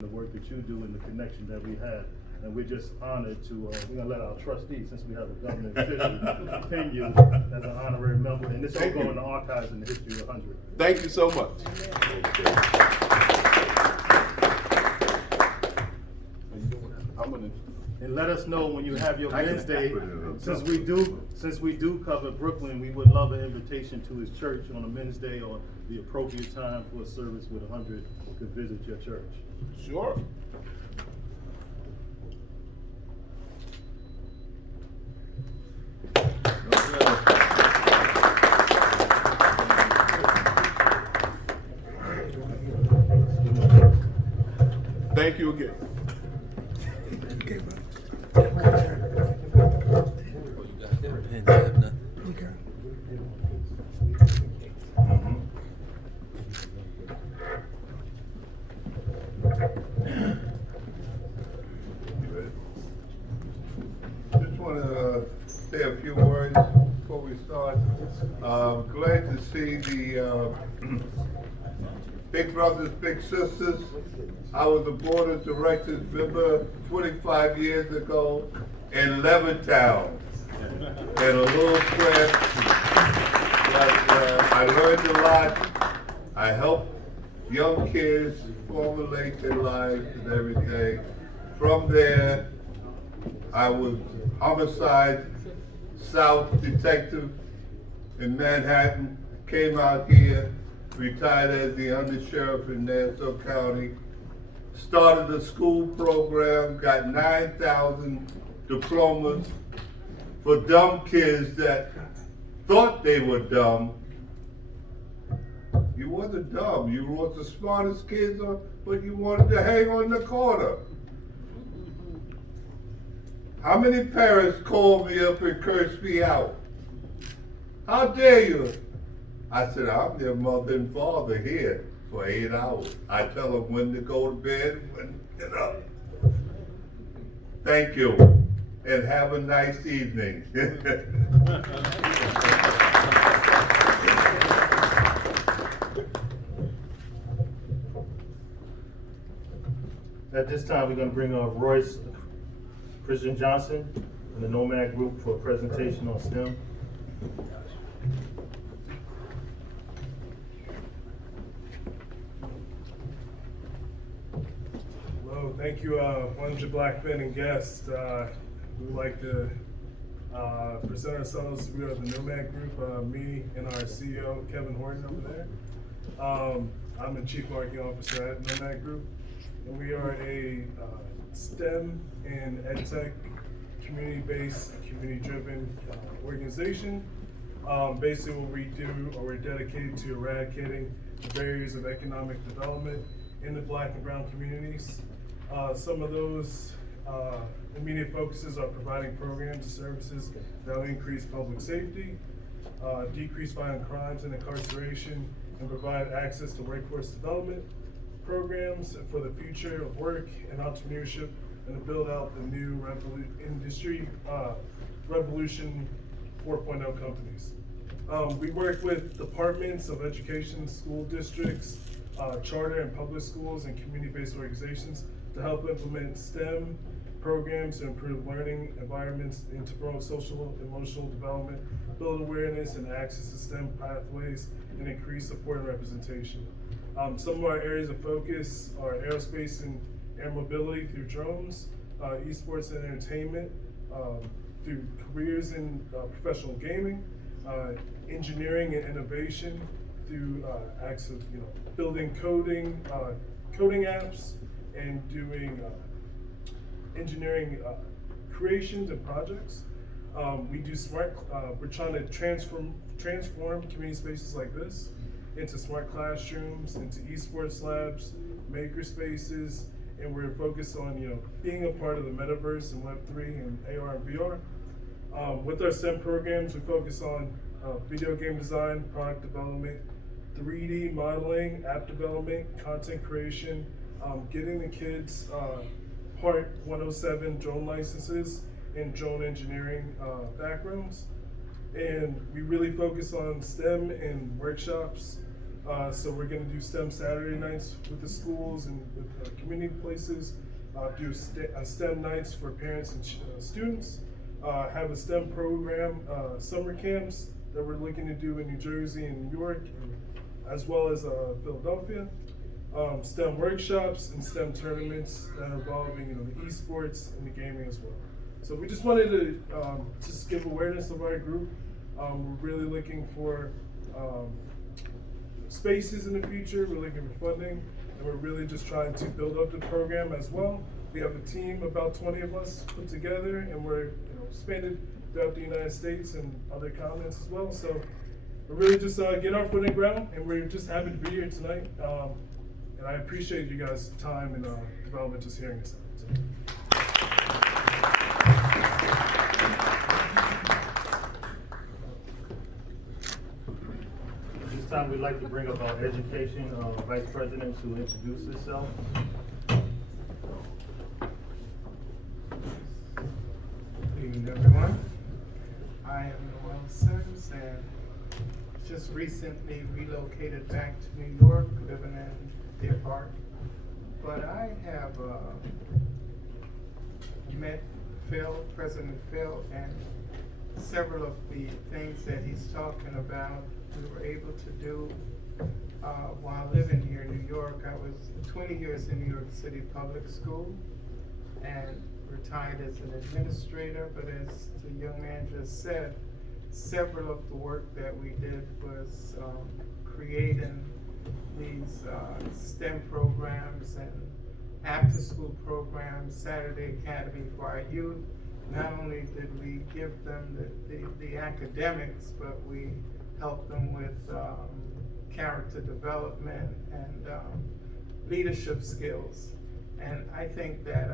the work that you do and the connection that we had. And we're just honored to, we're gonna let our trustees, since we have a government official, pin you as an honorary member. And this will go in the archives in the history of 100. Thank you so much. And let us know when you have your Wednesday, since we do cover Brooklyn, we would love an invitation to his church on a Wednesday or the appropriate time for a service with 100 could visit your church. Sure. Thank you again. Just want to say a few words before we start. Glad to see the Big Brothers, Big Sisters. I was a board of directors member 25 years ago in Levittown, in a little square. But I learned a lot. I helped young kids formulate their lives and everything. From there, I was homicide South detective in Manhattan, came out here, retired as the undersheriff in Nassau County, started a school program, got 9,000 diplomas for dumb kids that thought they were dumb. You wasn't dumb, you was the smartest kids, but you wanted to hang on the corner. How many parents called me up and cursed me out? How dare you? I said, I'm their mother and father here for 8 hours. I tell them when to go to bed and when to get up. Thank you, and have a nice evening. At this time, we're gonna bring Royce Christian Johnson and the Nomad Group for a presentation on STEM. Hello, thank you, 100 Black men and guests. We would like to present ourselves. We are the Nomad Group, me and our CEO, Kevin Horton over there. I'm the Chief Marketing Officer at Nomad Group, and we are a STEM and EdTech community-based, community-driven organization. Basically what we do, or we're dedicated to eradicating the barriers of economic development in the Black and brown communities. Some of those immediate focuses are providing programs and services that will increase public safety, decrease violent crimes and incarceration, and provide access to workforce development programs for the future of work and entrepreneurship, and to build out the new industry revolution 4.0 companies. We work with departments of education, school districts, charter and public schools, and community-based organizations to help implement STEM programs to improve learning environments and to promote social and emotional development, build awareness and access to STEM pathways, and increase support and representation. Some of our areas of focus are aerospace and air mobility through drones, esports and entertainment, through careers in professional gaming, engineering and innovation through acts of building coding apps, and doing engineering creations and projects. We do we're trying to transform community spaces like this into smart classrooms, into esports labs, maker spaces, and we're focused on being a part of the metaverse and Web3 and AR and VR. With our STEM programs, we focus on video game design, product development, 3D modeling, app development, content creation, getting the kids Part 107 drone licenses and drone engineering backgrounds. And we really focus on STEM and workshops So we're gonna do STEM Saturday nights with the schools and with community places. Do STEM nights for parents and students. Have a STEM program, summer camps that we're looking to do in New Jersey and New York, as well as Philadelphia. STEM workshops and STEM tournaments that are involving, the esports and the gaming as well. So we just wanted to just give awareness of our group. We're really looking for spaces in the future. We're looking for funding, and we're really just trying to build up the program as well. We have a team, about 20 of us put together, and we're expanded throughout the United States and other continents as well. So we're really just getting our foot in the ground, and we're just happy to be here tonight. And I appreciate you guys' time and development just hearing us out. At this time, we'd like to bring up our education vice president to introduce himself. Good evening, everyone. I am Noel Sims and just recently relocated back to New York, living in Deer Park. But I have met Phil, President Phil, and several of the things that he's talking about we were able to do while living here in New York. I was 20 years in New York City Public School and retired as an administrator, but as the young man just said, several of the work that we did was creating these STEM programs and after-school programs, Saturday Academy for our youth. Not only did we give them the academics, but we helped them with character development and leadership skills. And I think that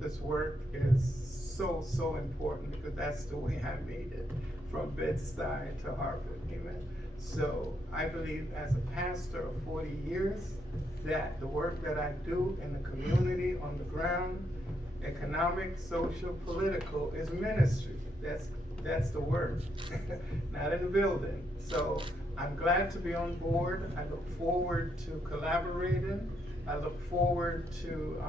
this work is so important because that's the way I made it, from Bed-Stuy to Harvard, amen. So I believe as a pastor of 40 years that the work that I do in the community, on the ground, economic, social, political, is ministry. That's the word, not in the building. So I'm glad to be on board. I look forward to collaborating. I look forward to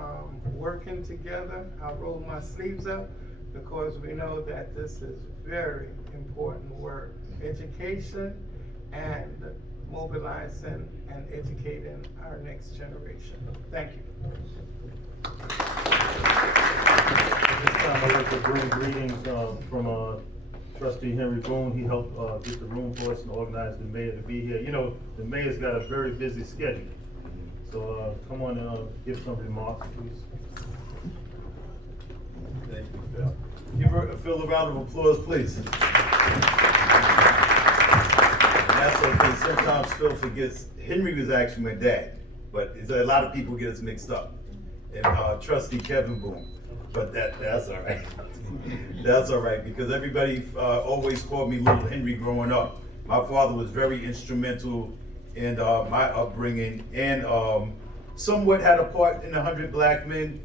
working together. I'll roll my sleeves up because we know that this is very important work. Education and mobilizing and educating our next generation. Thank you. At this time, I'd like to bring greetings from Trustee Henry Boone. He helped get the room for us and organize the mayor to be here. The mayor's got a very busy schedule. So come on and give some remarks, please. Thank you, Phil. Give Phil a round of applause, please. And that's okay. Sometimes Phil forgets. Henry was actually my dad, but a lot of people get us mixed up. And Trustee Kevin Boone, but that's all right. That's all right, because everybody always called me Little Henry growing up. My father was very instrumental in my upbringing, and somewhat had a part in 100 Black Men.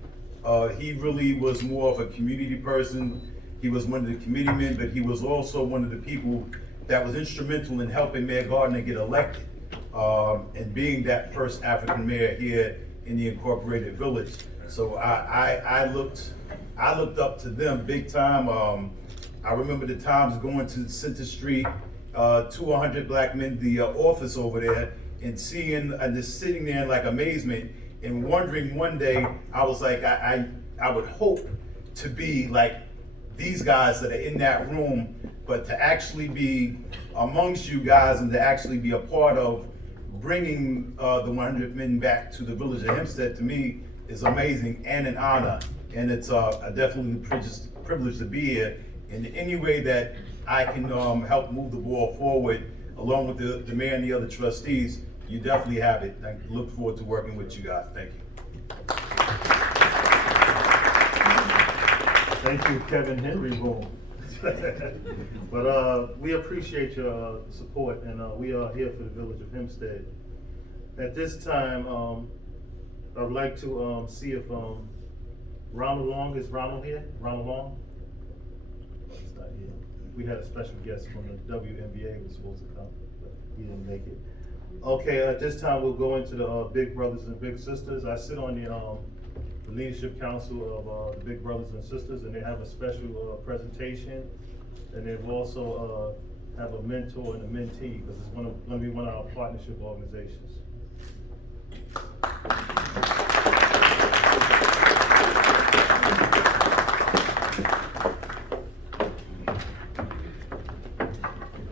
He really was more of a community person. He was one of the committeemen, but he was also one of the people that was instrumental in helping Mayor Gardner get elected, and being that first African mayor here in the Incorporated Village. So I looked up to them big time. I remember the times going to Center Street, 200 Black Men, the office over there, and seeing and just sitting there in like amazement and wondering one day, I was like, I would hope to be like these guys that are in that room, but to actually be amongst you guys and to actually be a part of bringing the 100 Men back to the village of Hempstead, to me is amazing and an honor. And it's a definitely privilege to be here. In any way that I can help move the ball forward, along with the mayor and the other trustees, you definitely have it. I look forward to working with you guys. Thank you. Thank you, Kevin Henry Boone. But we appreciate your support, and we are here for the village of Hempstead. At this time, I would like to see if Ronald Long, is Ronald here? Ronald Long? He's not here. We had a special guest from the WNBA who was supposed to come, but he didn't make it. Okay, at this time, we'll go into the Big Brothers and Big Sisters. I sit on the Leadership Council of the Big Brothers and Sisters, and they have a special presentation. And they've also have a mentor and a mentee, because it's going to be one of our partnership organizations.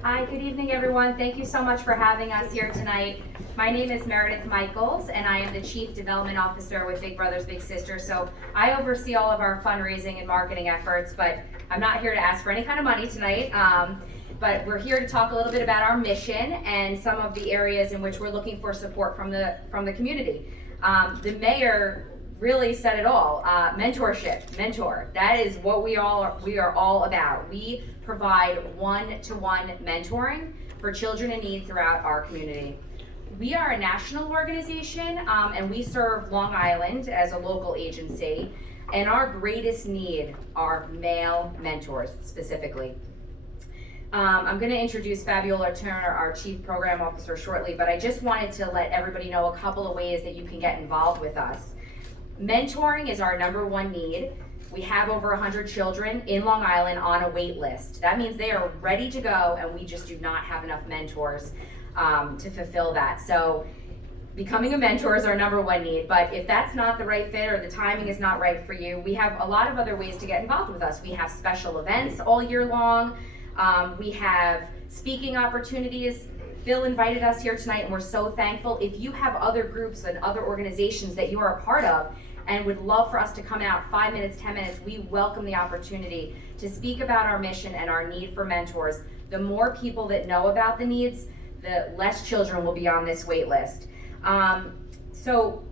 Hi, good evening, everyone. Thank you so much for having us here tonight. My name is Meredith Michaels, and I am the Chief Development Officer with Big Brothers Big Sisters. So I oversee all of our fundraising and marketing efforts, but I'm not here to ask for any kind of money tonight. But we're here to talk a little bit about our mission and some of the areas in which we're looking for support from the community. The mayor really said it all. Mentorship, mentor. That is what we are all about. We provide one-to-one mentoring for children in need throughout our community. We are a national organization, and we serve Long Island as a local agency. And our greatest need are male mentors specifically. I'm going to introduce Fabiola Turner, our Chief Program Officer, shortly, but I just wanted to let everybody know a couple of ways that you can get involved with us. Mentoring is our #1 need. We have over 100 children in Long Island on a wait list. That means they are ready to go, and we just do not have enough mentors to fulfill that. So becoming a mentor is our #1 need, but if that's not the right fit or the timing is not right for you, we have a lot of other ways to get involved with us. We have special events all year long. We have speaking opportunities. Phil invited us here tonight, and we're so thankful. If you have other groups and other organizations that you are a part of and would love for us to come out 5 minutes, 10 minutes, we welcome the opportunity to speak about our mission and our need for mentors. The more people that know about the needs, the less children will be on this wait list. So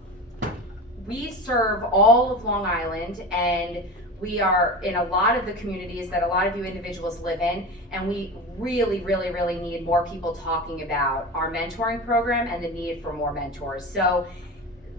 we serve all of Long Island, and we are in a lot of the communities that a lot of you individuals live in, and we really, really, really need more people talking about our mentoring program and the need for more mentors. So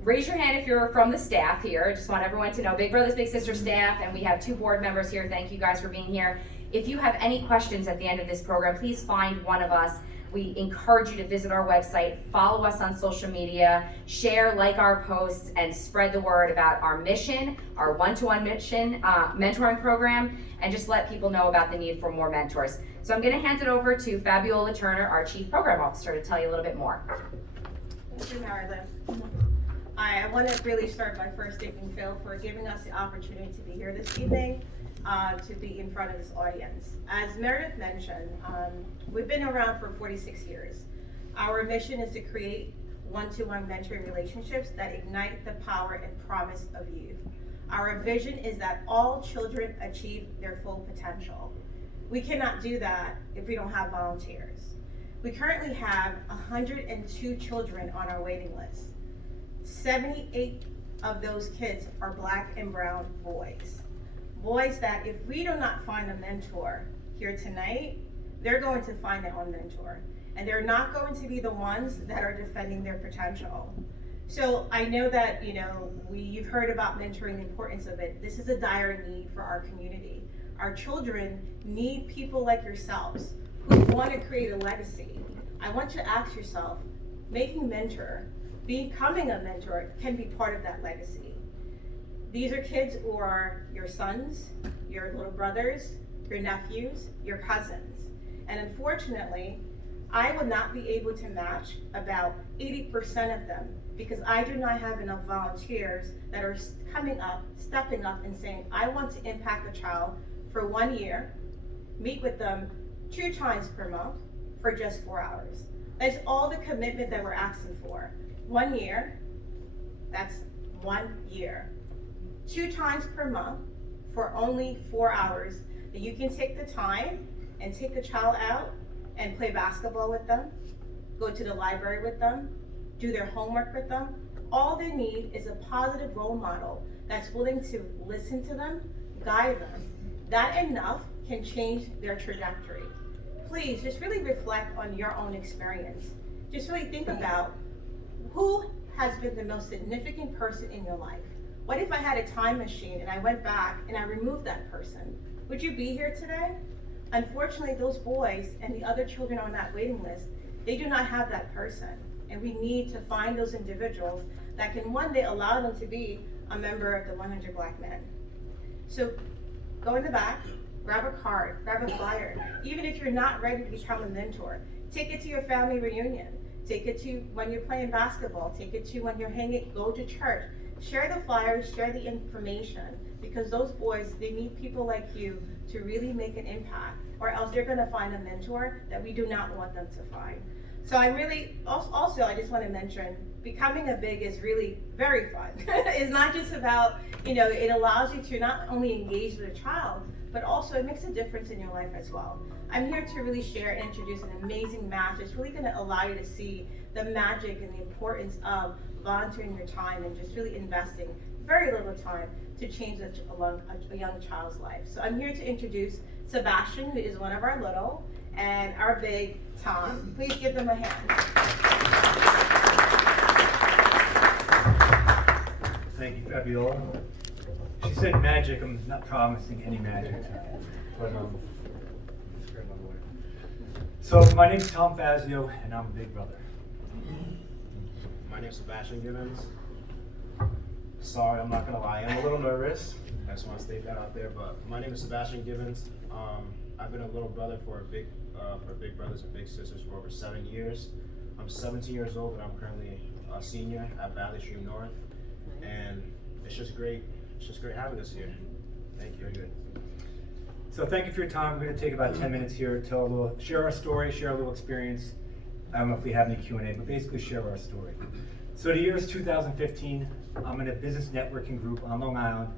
raise your hand if you're from the staff here. I just want everyone to know Big Brothers Big Sisters staff, and we have 2 board members here. Thank you guys for being here. If you have any questions at the end of this program, please find one of us. We encourage you to visit our website, follow us on social media, share, like our posts, and spread the word about our mission, our one-to-one mission, mentoring program, and just let people know about the need for more mentors. So I'm going to hand it over to Fabiola Turner, our Chief Program Officer, to tell you a little bit more. Thank you, Meredith. I want to really start by first thanking Phil for giving us the opportunity to be here this evening, to be in front of this audience. As Meredith mentioned, we've been around for 46 years. Our mission is to create one-to-one mentoring relationships that ignite the power and promise of youth. Our vision is that all children achieve their full potential. We cannot do that if we don't have volunteers. We currently have 102 children on our waiting list. 78 of those kids are Black and brown boys. Boys that if we do not find a mentor here tonight, they're going to find their own mentor. And they're not going to be the ones that are defending their potential. So I know that, you've heard about mentoring, the importance of it. This is a dire need for our community. Our children need people like yourselves who want to create a legacy. I want you to ask yourself, becoming a mentor can be part of that legacy. These are kids who are your sons, your little brothers, your nephews, your cousins. And unfortunately, I would not be able to match about 80% of them because I do not have enough volunteers that are coming up, stepping up and saying, I want to impact a child for 1 year, meet with them 2 times per month for just 4 hours. That's all the commitment that we're asking for. 1 year, that's 1 year. 2 times per month for only 4 hours that you can take the time and take the child out and play basketball with them, go to the library with them, do their homework with them. All they need is a positive role model that's willing to listen to them, guide them. That enough can change their trajectory. Please just really reflect on your own experience. Just really think about who has been the most significant person in your life. What if I had a time machine and I went back and I removed that person? Would you be here today? Unfortunately, those boys and the other children on that waiting list, they do not have that person. And we need to find those individuals that can one day allow them to be a member of the 100 Black Men. So go in the back, grab a card, grab a flyer. Even if you're not ready to become a mentor, take it to your family reunion. Take it to when you're playing basketball. Take it to when you're hanging, go to church. Share the flyers, share the information, because those boys, they need people like you to really make an impact, or else they're gonna find a mentor that we do not want them to find. So I'm really, also I just wanna mention, becoming a big is really very fun. It's not just about, it allows you to not only engage with a child, but also it makes a difference in your life as well. I'm here to really share and introduce an amazing match. It's really gonna allow you to see the magic and the importance of volunteering your time and just really investing very little time to change a young child's life. So I'm here to introduce Sebastian, who is one of our little, and our big Tom. Please give them a hand. Thank you, Fabiola. She said magic. I'm not promising any magic, but so my name's Tom Fazio, and I'm a big brother. My name's Sebastian Gibbons. Sorry, I'm not gonna lie, I'm a little nervous. I just want to state that out there. But my name is Sebastian Gibbons. I've been a little brother for Big Brothers and Big Sisters for over 7 years. I'm 17 years old, and I'm currently a senior at Valley Stream North. And it's just great. It's just great having us here. Thank you. Very good. So thank you for your time. We're going to take about 10 minutes here, share our story, share a little experience. I don't know if we have any Q&A, but basically share our story. So the year is 2015. I'm in a business networking group on Long Island.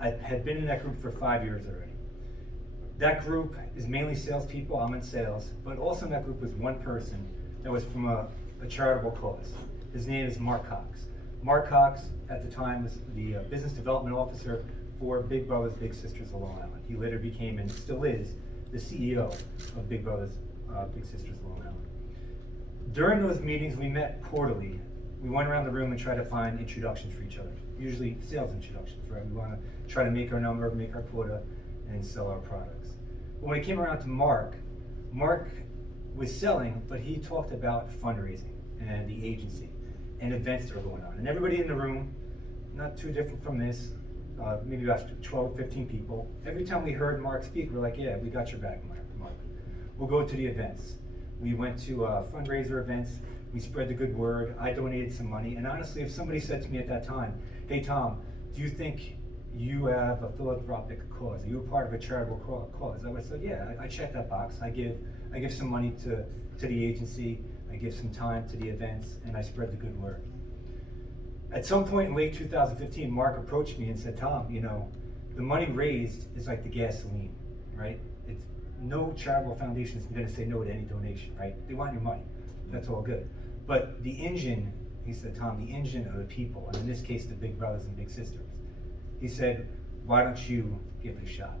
I had been in that group for 5 years already. That group is mainly salespeople. I'm in sales, but also in that group was one person that was from a charitable cause. His name is Mark Cox. Mark Cox, at the time, was the business development officer for Big Brothers Big Sisters of Long Island. He later became, and still is, the CEO of Big Brothers Big Sisters of Long Island. During those meetings, we met quarterly. We went around the room and tried to find introductions for each other, usually sales introductions, right? We want to try to make our number, make our quota, and sell our products. But when it came around to Mark was selling, but he talked about fundraising and the agency and events that are going on. And everybody in the room, not too different from this, maybe about 12, 15 people, every time we heard Mark speak, we're like, yeah, we got your back, Mark. We'll go to the events. We went to fundraiser events. We spread the good word. I donated some money. And honestly, if somebody said to me at that time, hey, Tom, do you think you have a philanthropic cause? Are you a part of a charitable cause? I would have said, yeah, I check that box. I give some money to the agency. I give some time to the events, and I spread the good word. At some point in late 2015, Mark approached me and said, Tom, the money raised is like the gasoline, right? It's no charitable foundation is going to say no to any donation, right? They want your money. That's all good. But the engine, he said, Tom, the engine of the people, and in this case, the Big Brothers and Big Sisters, he said, why don't you give it a shot?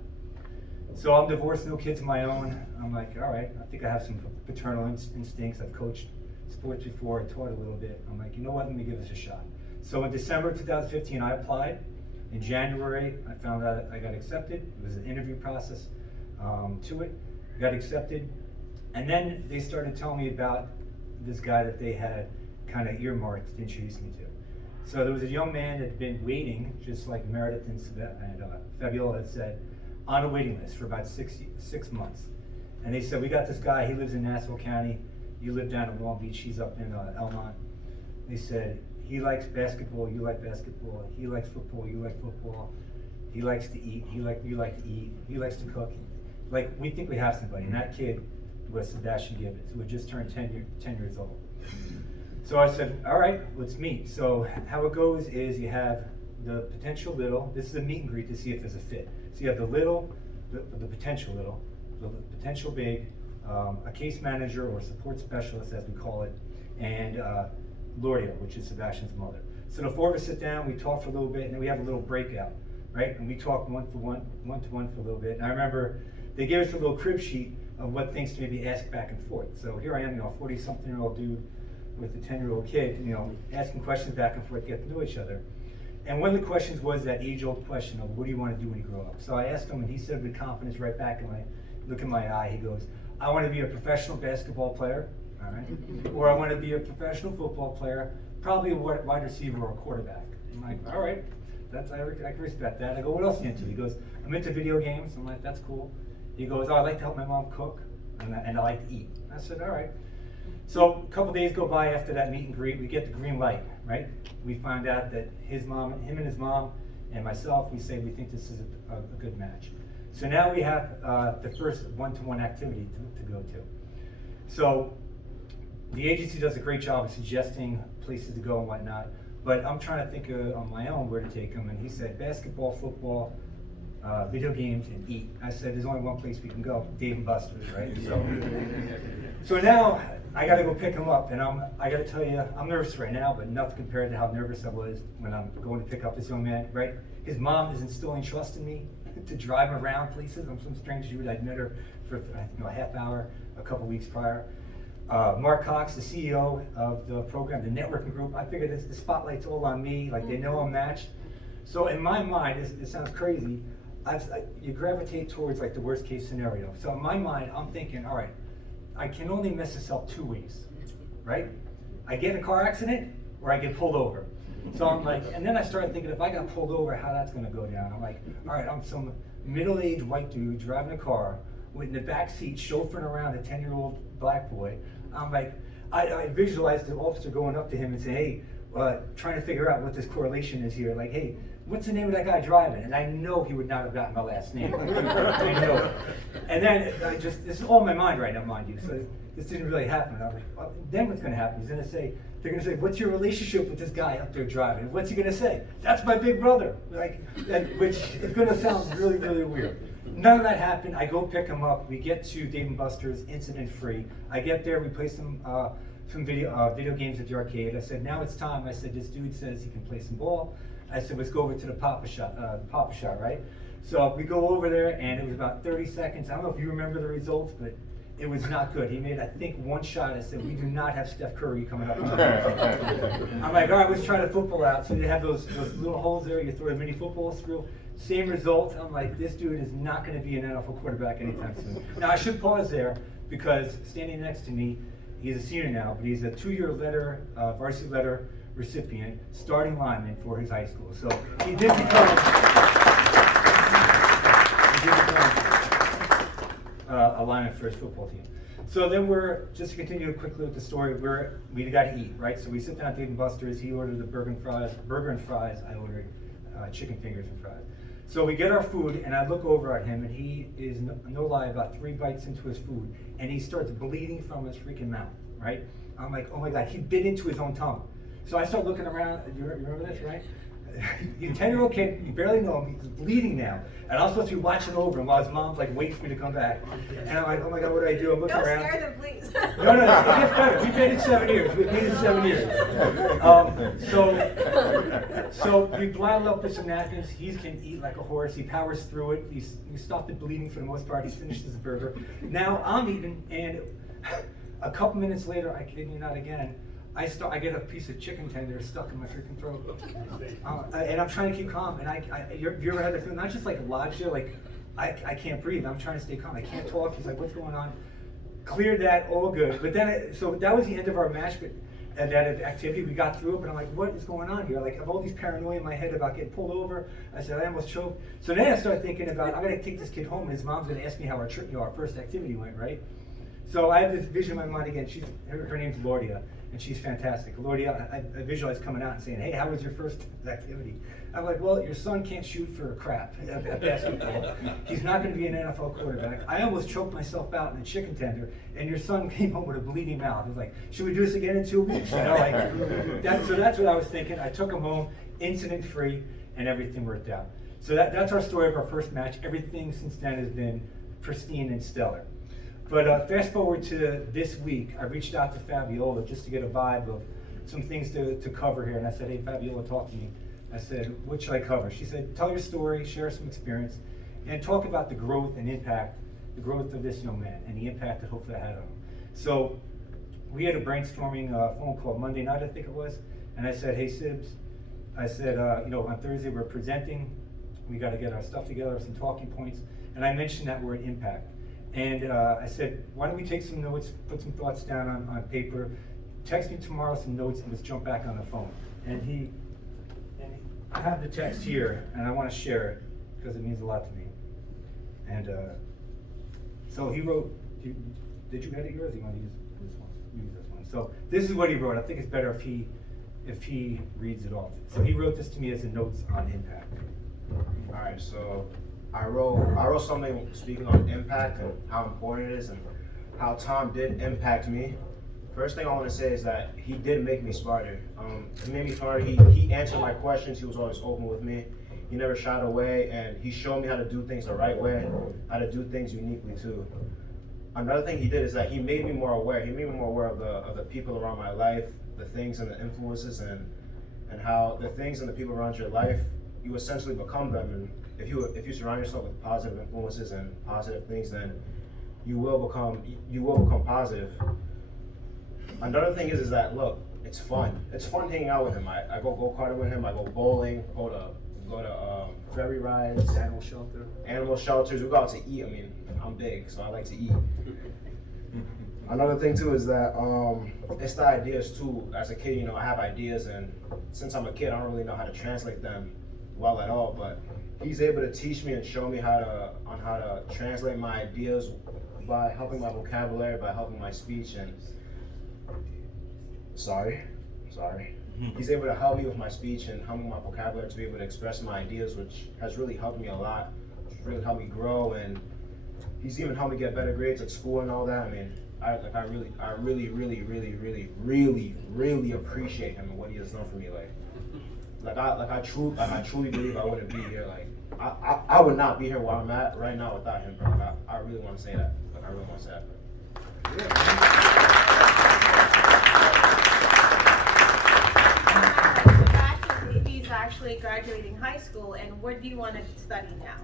So I'm divorced, no kids of my own. I'm like, all right, I think I have some paternal instincts. I've coached sports before, I taught a little bit. I'm like, you know what, let me give this a shot. So in December 2015, I applied. In January, I found out I got accepted. It was an interview process to it. I got accepted. And then they started telling me about this guy that they had kind of earmarked to introduce me to. So there was a young man that had been waiting, just like Meredith and Fabiola had said, on a waiting list for about 6 months. And they said, we got this guy, he lives in Nassau County, you live down in Long Beach, he's up in Elmont. They said, he likes basketball, you like basketball, he likes football, you like football, he likes to eat, you like to eat, he likes to cook. Like, we think we have somebody, and that kid was Sebastian Gibbons, who had just turned 10 years old. So I said, all right, let's meet. So how it goes is you have the potential little, this is a meet and greet to see if there's a fit. So you have the little, the potential little, the potential big, a case manager or support specialist as we call it, and Lourdia, which is Sebastian's mother. So the four of us sit down, we talk for a little bit, and then we have a little breakout, right? And we talk one to one for a little bit. And I remember they gave us a little crib sheet of what things to maybe ask back and forth. So here I am, a 40-something-year-old dude with a 10-year-old kid, asking questions back and forth, get to know each other. And one of the questions was that age-old question of, what do you want to do when you grow up? So I asked him, and he said with confidence right back in my look in my eye, he goes, I want to be a professional basketball player, all right? Or I want to be a professional football player, probably a wide receiver or a quarterback. I'm like, all right, I can respect that. I go, what else are you into? He goes, I'm into video games. I'm like, that's cool. He goes, oh, I like to help my mom cook, and I like to eat. I said, all right. So a couple days go by after that meet and greet, we get the green light, right? We find out that him and his mom and myself, we say we think this is a good match. So now we have the first one-to-one activity to go to. So the agency does a great job of suggesting places to go and whatnot, but I'm trying to think on my own where to take him, and he said basketball, football, video games, and eat. I said there's only one place we can go, Dave & Buster's, right? So now I gotta go pick him up, and I gotta tell you, I'm nervous right now, but nothing compared to how nervous I was when I'm going to pick up this young man, right? His mom is instilling trust in me to drive him around places. I'm some strange dude. I'd met her for a half hour a couple weeks prior. Mark Cox, the CEO of the program, the networking group, I figured the spotlight's all on me, like they know I'm matched. So in my mind, it sounds crazy, you gravitate towards like the worst case scenario. So in my mind, I'm thinking, all right, I can only mess this up 2 ways, right? I get in a car accident or I get pulled over. So I'm like, and then I started thinking if I got pulled over, how that's gonna go down. I'm like, all right, I'm some middle-aged white dude driving a car with in the back seat chauffeuring around a 10-year-old black boy. I'm like, I visualized the officer going up to him and saying, hey, trying to figure out what this correlation is here. Like, hey, what's the name of that guy driving? And I know he would not have gotten my last name. I know it. And then this is all in my mind right now, mind you. So this didn't really happen. I was like, well, then what's gonna happen? They're gonna say, what's your relationship with this guy up there driving? What's he gonna say? That's my big brother. Like, which is gonna sound really, really weird. None of that happened. I go pick him up. We get to Dave & Buster's, incident free. I get there, we play some video games at the arcade. I said, now it's time. I said, this dude says he can play some ball. I said, let's go over to the Papa Shot, right? So we go over there, and it was about 30 seconds. I don't know if you remember the results, but it was not good. He made, I think, one shot. I said, we do not have Steph Curry coming up. I'm like, all right, let's try the football out. So they have those little holes there. You throw the mini footballs through. Same result. I'm like, this dude is not going to be an NFL quarterback anytime soon. Now, I should pause there because standing next to me, he's a senior now, but he's a 2-year varsity letter recipient, starting lineman for his high school. So he did become a lineman for his football team. So then just to continue quickly with the story, we got to eat, right? So we sit down at Dave & Buster's. He ordered the burger and fries. I ordered chicken fingers and fries. So we get our food, and I look over at him, and he is, no lie, about 3 bites into his food, and he starts bleeding from his freaking mouth, right? I'm like, oh my God, he bit into his own tongue. So I start looking around, you remember this, right? The 10-year-old kid, you barely know him, he's bleeding now. And I'm supposed to be watching over him while his mom's like waiting for me to come back. And I'm like, oh my God, what do I do? I'm looking around. Don't scare them, please. No, it gets better. We've made it 7 years. We've made it 7 years. So we blattled up with some napkins. He can eat like a horse. He powers through it. He stopped the bleeding for the most part. He finished his burger. Now I'm eating, and a couple minutes later, I kid you not again, I get a piece of chicken tender stuck in my freaking throat, and I'm trying to keep calm. And you ever had that feeling? Not just like lodged there, like I can't breathe. I'm trying to stay calm. I can't talk. He's like, "What's going on?" Cleared that, all good. But then, so that was the end of our match. But that activity, we got through it. But I'm like, "What is going on here?" Like, I have all these paranoia in my head about getting pulled over. I said, I almost choked. So then I started thinking about, I'm gonna take this kid home, and his mom's gonna ask me how our trip, our first activity went, right? So I have this vision in my mind again. Her name's Lordia, and she's fantastic. Lordia, I visualize coming out and saying, hey, how was your first activity? I'm like, well, your son can't shoot for crap at basketball. He's not going to be an NFL quarterback. I almost choked myself out in a chicken tender, and your son came home with a bleeding mouth. He was like, should we do this again in 2 weeks? You know, like, so that's what I was thinking. I took him home, incident-free, and everything worked out. So that's our story of our first match. Everything since then has been pristine and stellar. But fast forward to this week, I reached out to Fabiola just to get a vibe of some things to cover here. And I said, hey, Fabiola, talk to me. I said, what should I cover? She said, tell your story, share some experience, and talk about the growth and impact, the growth of this young man and the impact that hopefully I had on him. So we had a brainstorming phone call Monday night, I think it was. And I said, hey, Sibs, I said, on Thursday we're presenting. We got to get our stuff together, some talking points. And I mentioned that word impact. And I said, why don't we take some notes, put some thoughts down on paper, text me tomorrow some notes, and let's jump back on the phone. And I have the text here, and I want to share it because it means a lot to me. And so he wrote, did you edit yours? Or you want to use this one? Use this one. So this is what he wrote. I think it's better if he reads it off. So he wrote this to me as a notes on impact. All right, so I wrote something speaking on impact and how important it is and how Tom did impact me. First thing I want to say is that he did make me smarter. He made me smarter. He answered my questions. He was always open with me. He never shied away, and he showed me how to do things the right way, how to do things uniquely too. Another thing he did is that he made me more aware. He made me more aware of the people around my life, the things and the influences, and how the things and the people around your life, you essentially become them. And if you surround yourself with positive influences and positive things, then you will become positive. Another thing is that, look, it's fun. It's fun hanging out with him. I go karting with him. I go bowling. Go to ferry rides. Animal shelters. We go out to eat. I mean, I'm big, so I like to eat. Another thing too is that it's the ideas too. As a kid, you know, I have ideas, and since I'm a kid, I don't really know how to translate them well at all. But he's able to teach me and show me how to translate my ideas by helping my vocabulary, by helping my speech, and sorry. He's able to help me with my speech and help me with my vocabulary to be able to express my ideas, which has really helped me a lot. It's really helped me grow, and he's even helped me get better grades at school and all that. I mean, I really appreciate him and what he has done for me. I truly believe I wouldn't be here. Like, I would not be here where I'm at right now without him, bro. I really want to say that. I really want to say that. He's actually graduating high school, and what do you want to study now?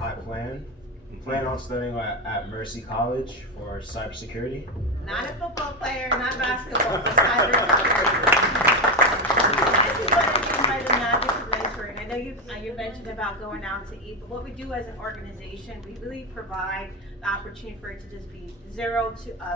I plan on studying at Mercy College for cybersecurity. Not a football player, not basketball, but cybersecurity. This is what I mean by the magic of mentoring. I know you mentioned about going out to eat, but what we do as an organization, we really provide the opportunity for it to just be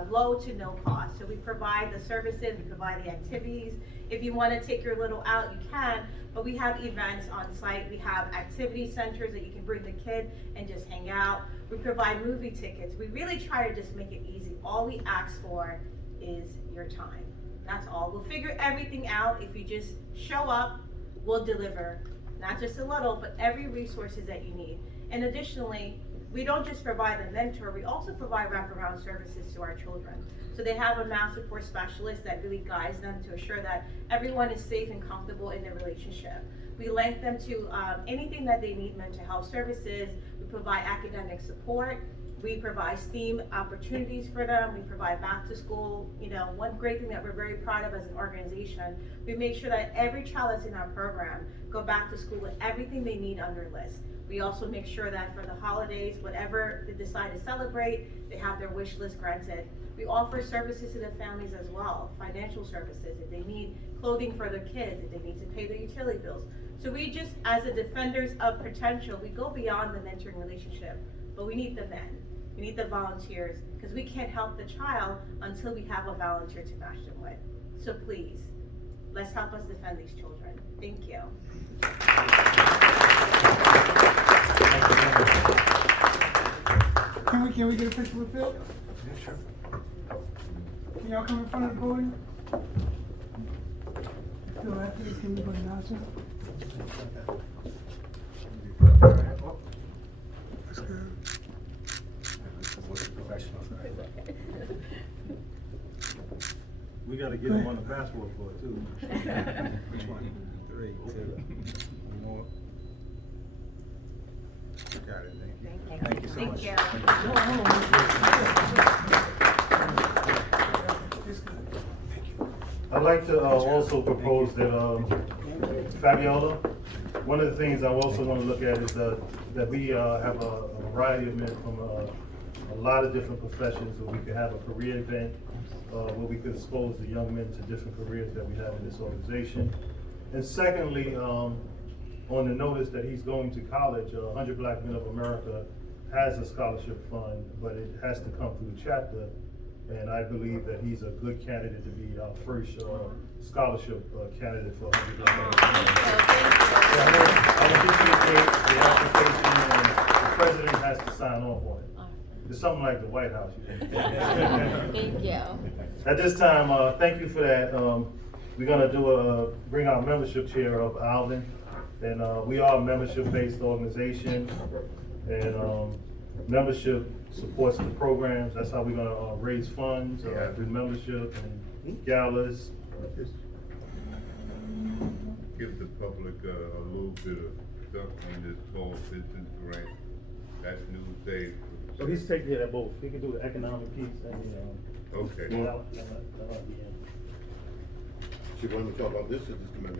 low to no cost. So we provide the services, we provide the activities. If you want to take your little out, you can, but we have events on site. We have activity centers that you can bring the kid and just hang out. We provide movie tickets. We really try to just make it easy. All we ask for is your time. That's all. We'll figure everything out. If you just show up, we'll deliver. Not just a little, but every resources that you need. And additionally, we don't just provide a mentor, we also provide wraparound services to our children. So they have a mass support specialist that really guides them to assure that everyone is safe and comfortable in their relationship. We link them to anything that they need, mental health services. We provide academic support. We provide STEAM opportunities for them. We provide back to school. You know, one great thing that we're very proud of as an organization, we make sure that every child that's in our program go back to school with everything they need on their list. We also make sure that for the holidays, whatever they decide to celebrate, they have their wish list granted. We offer services to the families as well, financial services, if they need clothing for their kids, if they need to pay their utility bills. So we just, as the defenders of potential, we go beyond the mentoring relationship, but we need the men, we need the volunteers, because we can't help the child until we have a volunteer to match them with. So please, let's help us defend these children. Thank you. Can we get a picture with Phil? Yeah, sure. Can y'all come in front of the podium? Phil, after this, can we go to Nassau? That's good. We gotta get him on the basketball court too. Which one? 3, 2, 1 more. Got it, thank you. Thank you so much. I'd like to also propose that Fabiola, one of the things I also want to look at is that we have a variety of men from a lot of different professions, where we could have a career event where we could expose the young men to different careers that we have in this organization. And secondly, on the notice that he's going to college, 100 Black Men of America has a scholarship fund, but it has to come through the chapter. And I believe that he's a good candidate to be our first scholarship candidate for 100 Black Men of America. So I want you to date the application, and the president has to sign off on it. It's something like the White House. Thank you. At this time, thank you for that. We're gonna bring our membership chair up, Alvin. And we are a membership-based organization, and membership supports the programs. That's how we're gonna raise funds through membership and galas. Just give the public a little bit of stuff on this small business grant. That's Newsday. So he's taking care of both. He can do the economic piece and Okay. the. She wanted to talk about this or just the membership?